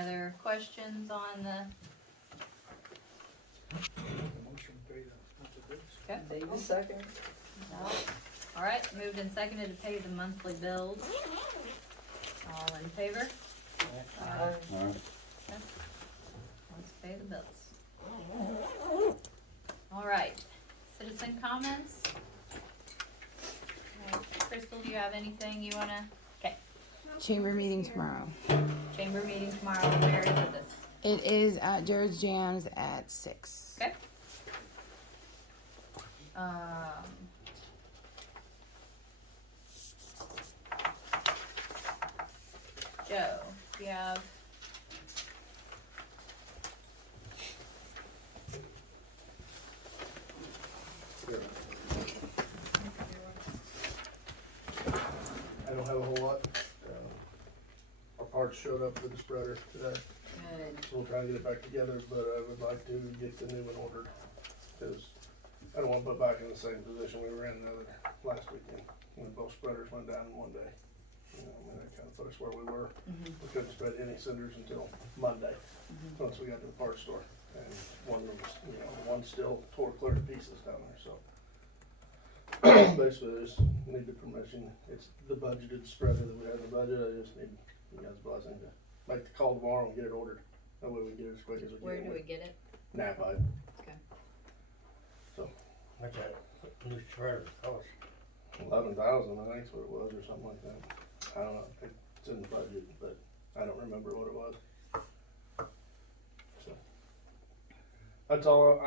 other questions on the, Motion to pay the monthly bills. okay? David second. No. All right, moved and seconded to pay the monthly bills. All in favor? Aye. Let's pay the bills. All right, citizen comments? Crystal, do you have anything you wanna, okay, Chamber meeting tomorrow. chamber meeting tomorrow, where is it this? It is at Jared's Jams at 6. Okay. Joe, do you have? I don't have a whole lot. Our parts showed up for the spreader today, Good. so we'll try and get it back together, but I would like to get the new one ordered. Cause I don't wanna put back in the same position we were in the other, last weekend, when both spreaders went down in one day. You know, I mean, that kinda put us where we were. We couldn't spread any cinders until Monday, once we got to the parts store. And one was, you know, one still tore clear to pieces down there, so. Basically, I just need the permission. It's the budgeted spreader that we have in the budget. I just need you guys' blessing to make the call tomorrow and get it ordered. That way we get it as quick as we can. Where do we get it? Napa. Okay. So What's that new spreader cost? 11,000, I think is what it was, or something like that. I don't know. It's in the budget, but I don't remember what it was. So that's all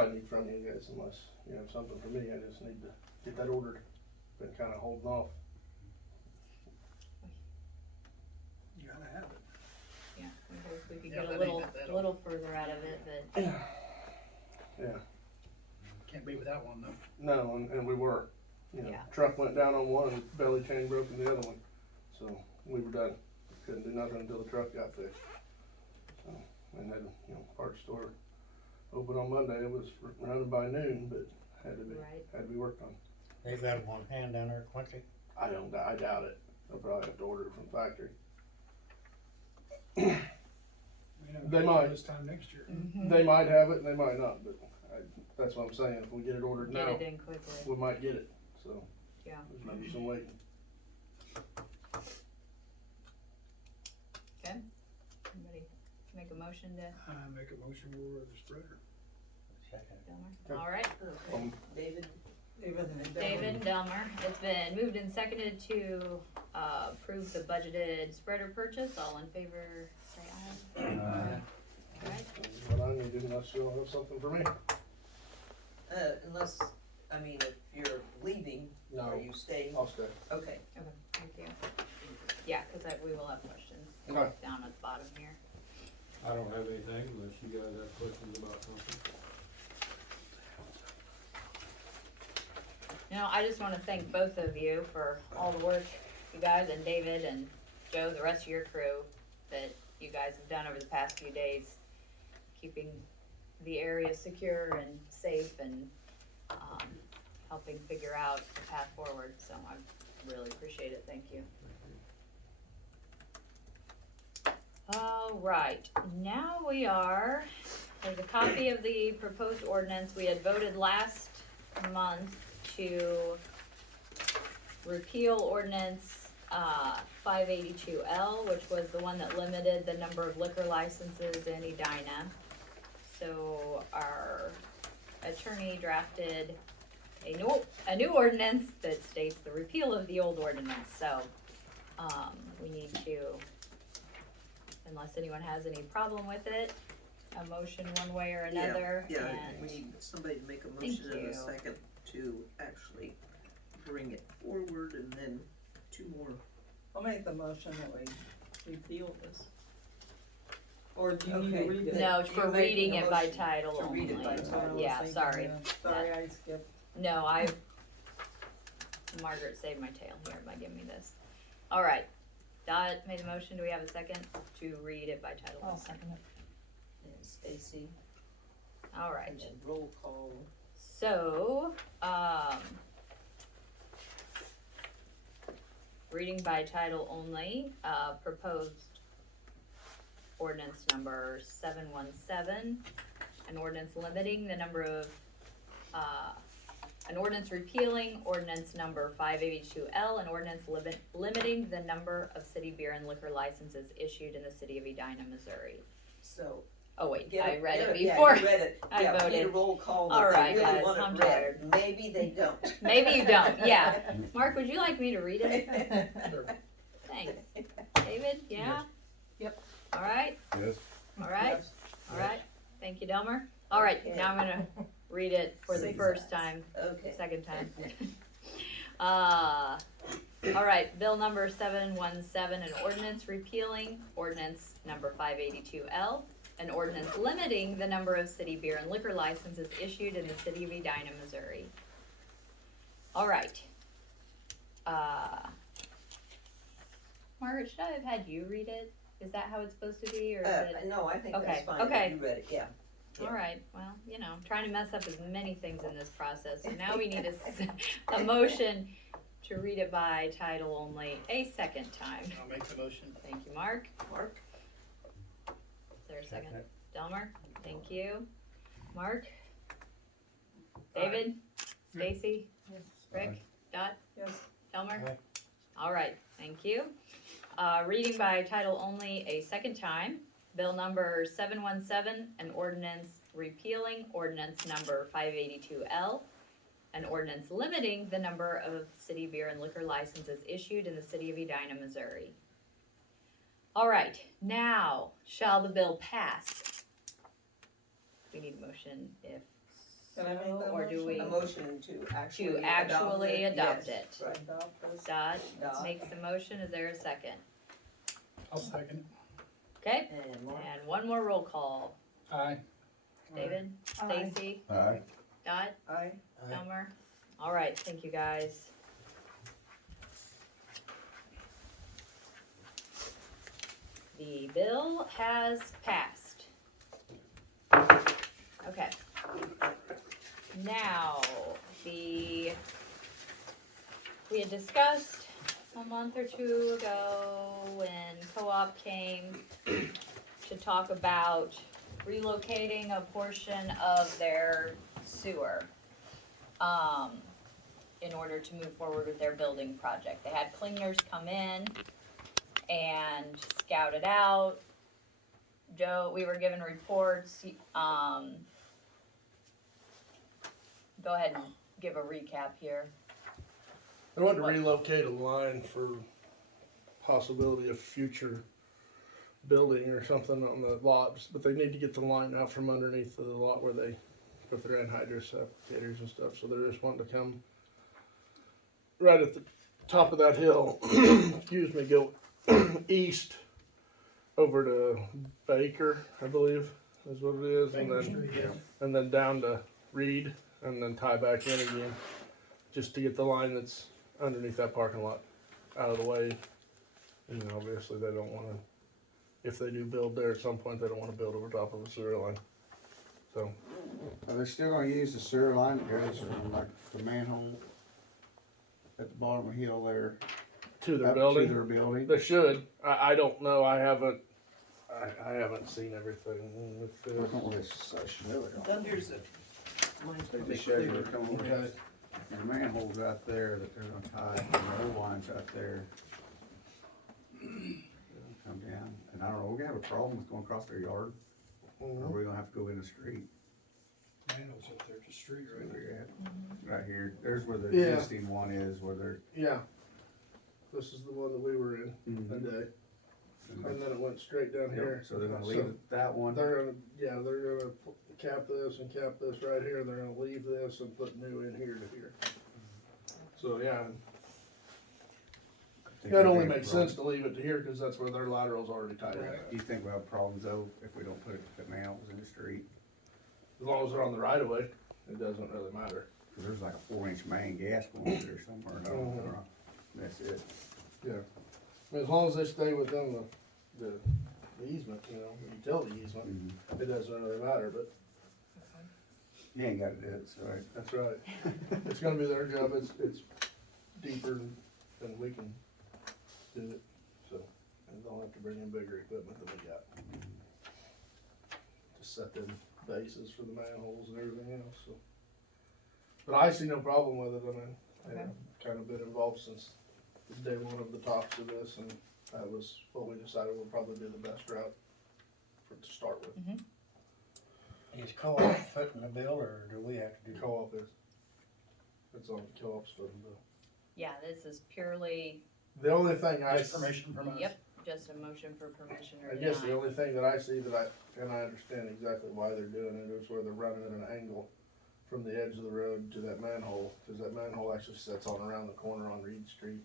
I need from you guys, unless you have something for me. I just need to get that ordered. Been kind of holding off. You gotta have it. Yeah, we hope we could Yeah, get that a little, ain't that bad. little further out of it, but Yeah. Can't be without one though. No, and we were. You know, Yeah. truck went down on one and belly chain broke in the other one. So we were done. Couldn't do nothing until the truck got fixed. So, and then, you know, parts store open on Monday. It was running by noon, but had to be worked on. They've got one hand down there at Quincy. I doubt it. I'll probably have to order it from the factory. May not They be might. This time next year. They might have it and they might not, but that's what I'm saying. If we get it ordered get now, it in quickly. we might get it. So Yeah. there's maybe some waiting. Okay. Somebody make a motion to I make a motion to order the spreader. Second. Delmer? All right. David. David Delmer. It's been moved and seconded to approve the budgeted spreader purchase. All in favor, say aye. All right. That's what I needed, unless you all have something for me. Unless, I mean, if you're leaving, No. are you staying? I'll stay. Okay. Okay, thank you. Yeah, cause we will have questions Okay. down at the bottom here. I don't have anything unless you guys have questions about something. You know, I just wanna thank both of you for all the work you guys and David and Joe, the rest of your crew, that you guys have done over the past few days, keeping the area secure and safe and, helping figure out the path forward, so I really appreciate it, thank you. Alright, now there's a copy of the proposed ordinance. We had voted last month to repeal ordinance 582L, which was the one that limited the number of liquor licenses in Edina. So our attorney drafted a new ordinance that states the repeal of the old ordinance, so we need to, unless anyone has any problem with it, a motion one way or another. Yeah, and we need somebody to make a Thank motion in you. a second to actually bring it forward, and then two more. I'll make the motion that we repeal this. Or do you need to Okay. read it? No, You're for making reading a it by motion title to only. read it by That's what I was Yeah, thinking, sorry. yeah. Sorry, I skipped. No, Margaret saved my tail here by giving me this. Alright, Dot made a motion, do we have a second to read it by title only? second it. And Stacy, Alright, and then roll call. so, reading by title only, proposed ordinance number 717, an ordinance limiting the number of, an ordinance repealing ordinance number 582L, an ordinance limiting the number of city beer and liquor licenses issued in the city of Edina, Missouri. So. Oh wait, get I it- read get it yeah, before. you read it. I Yeah, we need a voted. roll call All that right, they really guys, want I'm it read. tired. Maybe they don't. Maybe you don't, yeah. Mark, would you like me to read it? Sure. Thanks. David, yeah? Yep. All right, Yes. all right, Yes. all right. Thank you, Delmer. All right, Okay. now I'm gonna read it for the Six first eyes. time, Okay. second time. All right, bill number 717, an ordinance repealing ordinance number 582L, an ordinance limiting the number of city beer and liquor licenses issued in the city of Edina, Missouri. All right. Margaret, should I have had you read it? Is that how it's supposed to be, or is it? No, I think Okay, that's fine. okay. You read it, yeah. All right, well, you know, I'm trying to mess up as many things in this process, so now we need a motion to read it by title only a second time. I'll make the motion. Thank you, Mark. Mark? Is there a second? Second. Delmer, thank you. Mark? David? Stacy? Yes. Rick? Dot? Yes. Delmer? Aye. All right, thank you. Reading by title only a second time. Bill number 717, an ordinance repealing ordinance number 582L, an ordinance limiting the number of city beer and liquor licenses issued in the city of Edina, Missouri. All right, now shall the bill pass? We need a motion if Can I make so, that or do we? A motion to actually adopt it. Yes, right. Adopt this. Dot Dot. makes the motion, is there a second? I'll second it. Okay, And Mark? and one more roll call. Aye. David, Aye. Stacy, Aye. Dot, Aye. Elmer. All right, thank you guys. The bill has passed. Okay. Now, we had discussed a month or two ago when co-op came to talk about relocating a portion of their sewer, in order to move forward with their building project. They had cleaners come in and scout it out. Joe, we were given reports, go ahead and give a recap here. They want to relocate a line for possibility of future building or something on the lots, but they need to get the line out from underneath the lot where they put their anhydrous applicators and stuff, so they're just wanting to come right at the top of that hill, excuse me, go east over to Baker, I believe, is what it is, and Baker then, Street, yeah. and then down to Reed, and then tie back in again, just to get the line that's underneath that parking lot out of the way. And obviously they don't wanna, if they do build there at some point, they don't wanna build over top of a sewer line. So, Are they still gonna use the sewer line that goes from like the manhole at the bottom of the hill there? to their up building, To their building? they should, I don't know, I haven't seen everything with I this. don't really show it. Then there's a, mine's They pretty just show you clear. where it comes over. Okay. And the manhole's right there that they're gonna tie, and the old line's right there. Come down, and I don't know, we're gonna have a problem with going across their yard, or Mhm. we're gonna have to go in the street. Manhole's up there at the street, Where right? they're at. Right here, there's where the Yeah. existing one is, where they're. Yeah, this is the one that we were in that day, and then it went straight down here. So they're gonna leave that one. They're gonna, yeah, they're gonna cap this and cap this right here, they're gonna leave this and put new in here to here. So, yeah, that only makes sense to leave it to here, cause that's where their lateral's already tied in. Right. Do you think we'll have problems though, if we don't put the manholes in the street? As long as they're on the right of way, it doesn't really matter. Cause there's like a 4-inch main gas going through there somewhere, I don't know. That's it. I mean, as long as they stay within the easement, you know, the utility easement, it doesn't really matter, but You ain't gotta do it, so. that's right. It's gonna be their job, it's deeper than we can do it, so, as don't have to bring in bigger equipment than we got. Just set them bases for the manholes and everything else, so. But I see no problem with it, I mean, Okay. I've kind of been involved since day one of the talks of this, and that was what we decided would probably be the best route to start with. Is co-op footing the bill, or do we have to do? Co-op is, it's on co-op's foot and bill. Yeah, this is purely, The only thing I, Just permission from us. yep, just a motion for permission or I guess the deny. only thing that I see and I understand exactly why they're doing it, is where they're running at an angle from the edge of the road to that manhole, cause that manhole actually sits on around the corner on Reed Street.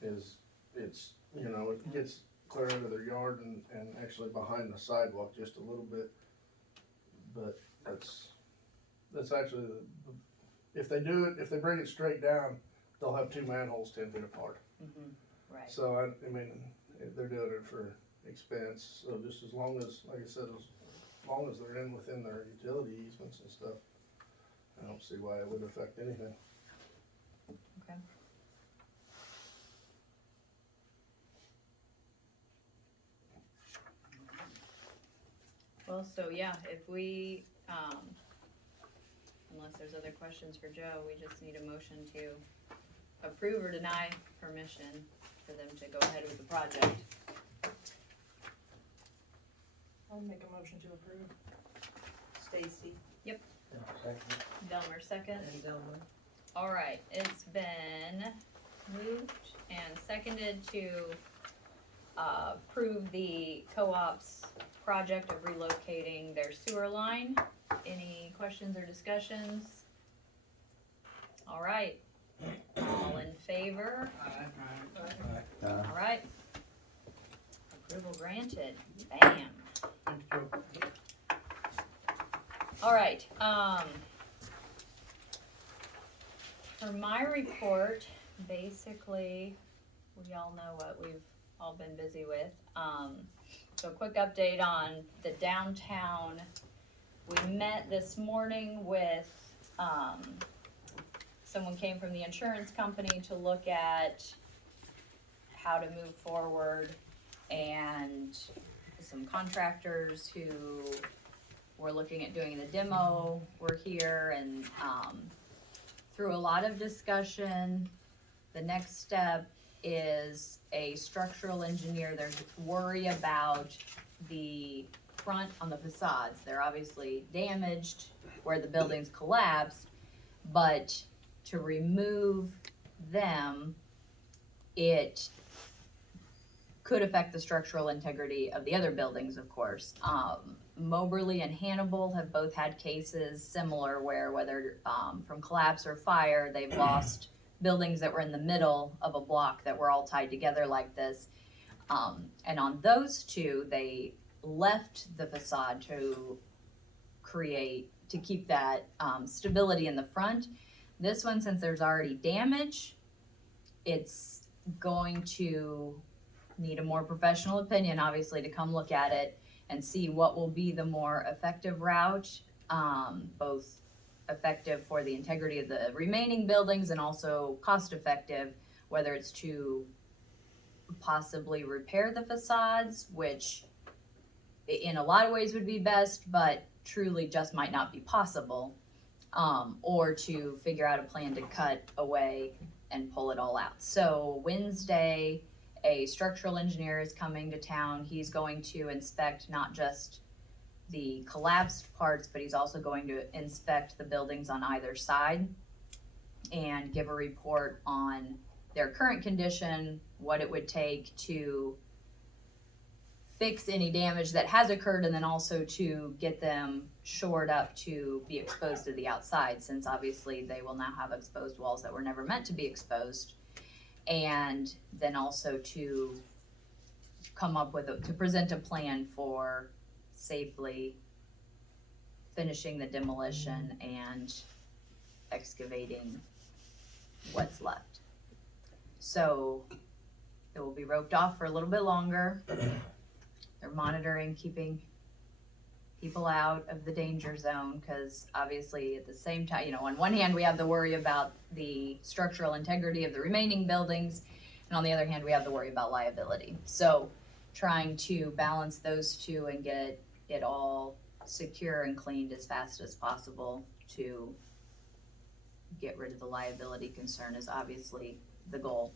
It's, you know, it gets clear into their yard and actually behind the sidewalk just a little bit. But that's actually, if they do it, if they bring it straight down, they'll have two manholes 10 feet apart. Right, So I mean, they're doing it for expense, so just as long as, like I said, as long as they're within their utility easements and stuff, I don't see why it would affect anything. okay. Well, so yeah, if we, unless there's other questions for Joe, we just need a motion to approve or deny permission for them to go ahead with the project. I'll make a motion to approve. Stacy Second. Delmer second. and Delmer. All right, it's been moved and seconded to approve the co-op's project of relocating their sewer line. Any questions or discussions? All right, all in favor? All right. Approval granted, bam. Thank you. All right, for my report, basically, we all know what we've all been busy with. So a quick update on the downtown. We met this morning with, someone came from the insurance company to look at how to move forward, and some contractors who were looking at doing the demo were here, and through a lot of discussion, the next step is a structural engineer. There's worry about the front on the facades. They're obviously damaged where the buildings collapsed, but to remove them, it could affect the structural integrity of the other buildings, of course. Moberly and Hannibal have both had cases similar where whether from collapse or fire, they've lost buildings that were in the middle of a block that were all tied together like this. And on those two, they left the facade to keep that stability in the front. This one, since there's already damage, it's going to need a more professional opinion, obviously, to come look at it and see what will be the more effective route, both effective for the integrity of the remaining buildings and also cost effective, whether it's to possibly repair the facades, which in a lot of ways would be best, but truly just might not be possible, or to figure out a plan to cut away and pull it all out. So Wednesday, a structural engineer is coming to town. He's going to inspect not just the collapsed parts, but he's also going to inspect the buildings on either side and give a report on their current condition, what it would take to fix any damage that has occurred, and then also to get them shored up to be exposed to the outside, since obviously they will now have exposed walls that were never meant to be exposed. And then also to come up with to present a plan for safely finishing the demolition and excavating what's left. So it will be roped off for a little bit longer. They're monitoring, keeping people out of the danger zone, because obviously at the same time, you know, on one hand we have the worry about the structural integrity of the remaining buildings, and on the other hand we have the worry about liability. So trying to balance those two and get it all secure and cleaned as fast as possible to get rid of the liability concern is obviously the goal.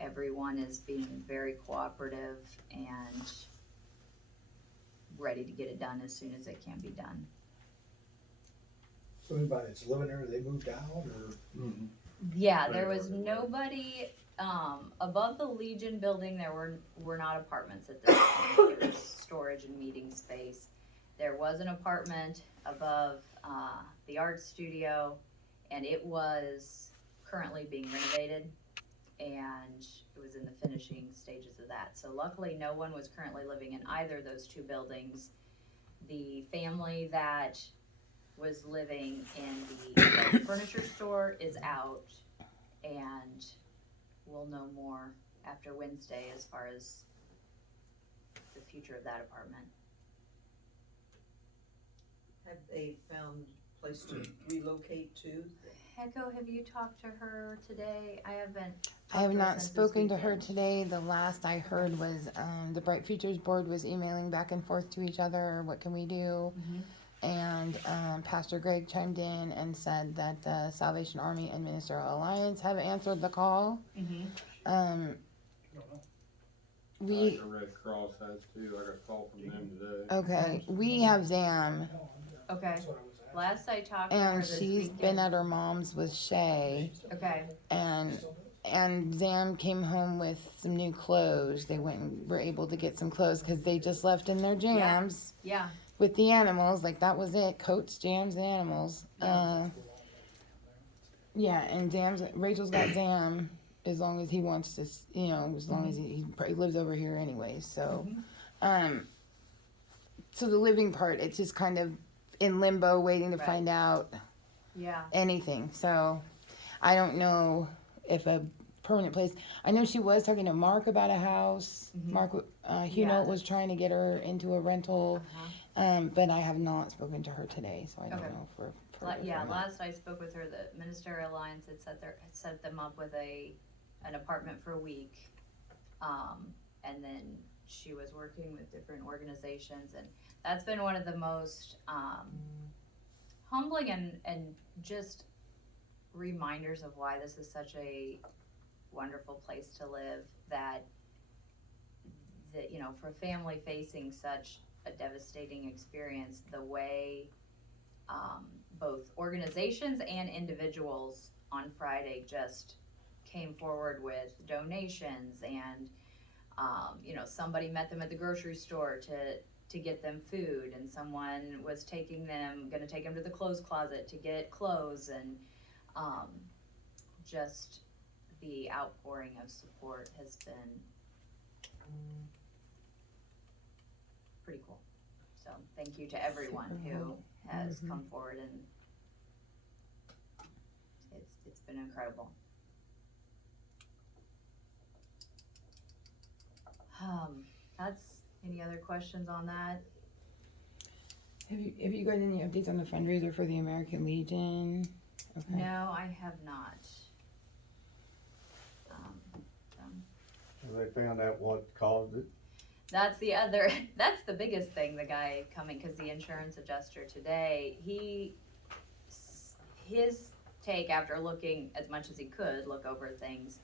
Everyone is being very cooperative and ready to get it done as soon as it can be done. So anybody that's living there, they moved out or? Yeah, there was nobody, above the Legion building, there were not apartments at this point, there was storage and meeting space. There was an apartment above, the art studio, and it was currently being renovated, and it was in the finishing stages of that. So luckily, no one was currently living in either of those two buildings. The family that was living in the furniture store is out, and we'll know more after Wednesday as far as the future of that apartment. Have they found a place to relocate to? Echo, have you talked to her today? I haven't. I have talked to her not since this spoken to her weekend. today. The last I heard was the Bright Futures Board was emailing back and forth to each other. What can we do? And Pastor Greg chimed in and said that the Salvation Army and Ministerial Alliance have answered the call. We The Red Cross has too, I got a call from them today. okay. We have Zam, Okay, last I talked to her and this she's weekend. been at her mom's with Shay, Okay, and Zam came home with some new clothes. They went and were able to get some clothes because they just left in their jams. yeah, With the animals, like that was it. Coats, jams, and animals. Yeah, and Rachel's got Zam as long as he wants to, as long as he probably lives over here anyway. So, so the living part, it's just kind of in limbo, waiting to Right. find out yeah, anything. So, I don't know if a permanent place. I know she was talking to Mark about a house. Mark, Hunolt was trying to get her into a rental. But I have not spoken to her today, so I don't Okay. know if we're further yeah, from that. last I spoke with her, the Ministerial Alliance had set them up with an apartment for a week. And then she was working with different organizations, and that's been one of the most, humbling and just reminders of why this is such a wonderful place to live, that for a family facing such a devastating experience, the way both organizations and individuals on Friday just came forward with donations, and somebody met them at the grocery store to get them food, and someone was gonna take them to the clothes closet to get clothes, and just the outpouring of support has been pretty cool. So thank you to everyone who has come forward, and it's been incredible. That's, any other questions on that? Have you got any updates on the fundraiser for the American Legion? Okay. No, I have not. They found out what caused it. That's the biggest thing, the guy coming, cause the insurance adjuster today, his take after looking as much as he could, look over things,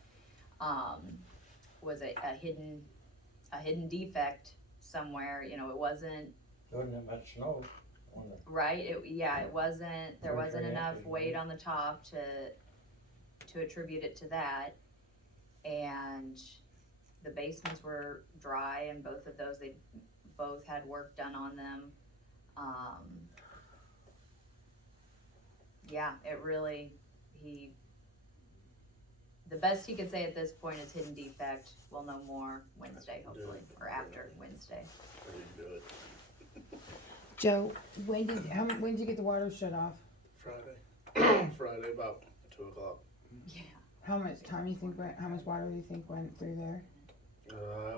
was a hidden defect somewhere, it wasn't, Wasn't that much snow on the, right, it wasn't, there Very wasn't enough reactive, weight right? on the top to attribute it to that, and the basements were dry, and both of those, they both had work done on them. Yeah, it really, the best he could say at this point is hidden defect. We'll know more Wednesday, hopefully, or after Wednesday. Joe, when did you get the water shut off? Friday about 2:00. Yeah. How much water do you think went through there?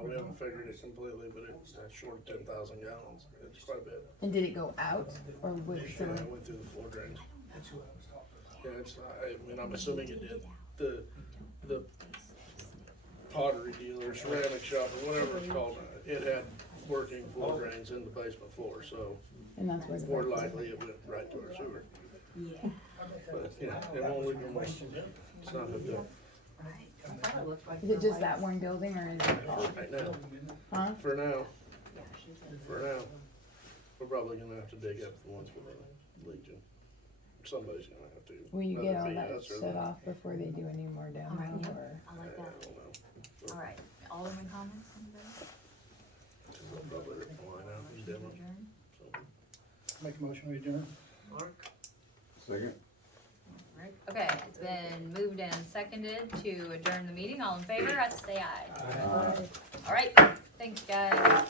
We haven't figured it completely, but it's short of 10,000 gallons. It's quite a bit. And did it go out, or was it Yeah, it went through the floor drains. Yeah, I'm assuming it did. The pottery dealer, ceramic shop, or whatever it's called, it had working floor drains in the basement floor, so And that's where the more break likely it went right to our sewer. Yeah. But, you know, it won't leak no more. It's not hooked up is it just that one building or is it all? right now. Huh? For now. For now. We're probably gonna have to dig up the ones for the Legion. Somebody's gonna have to. Will you Whether get it all be that us or set them. off before they do any more demo Alright, yep. or? I like I that. don't know. Alright, Alderman comments, anybody? We'll probably rip the line out and demo. Adjourn? So. Make a motion, we adjourn. Second. Alright, okay, it's been moved and seconded to adjourn the meeting. All in favor, say aye. Aye. Alright, thanks, guys.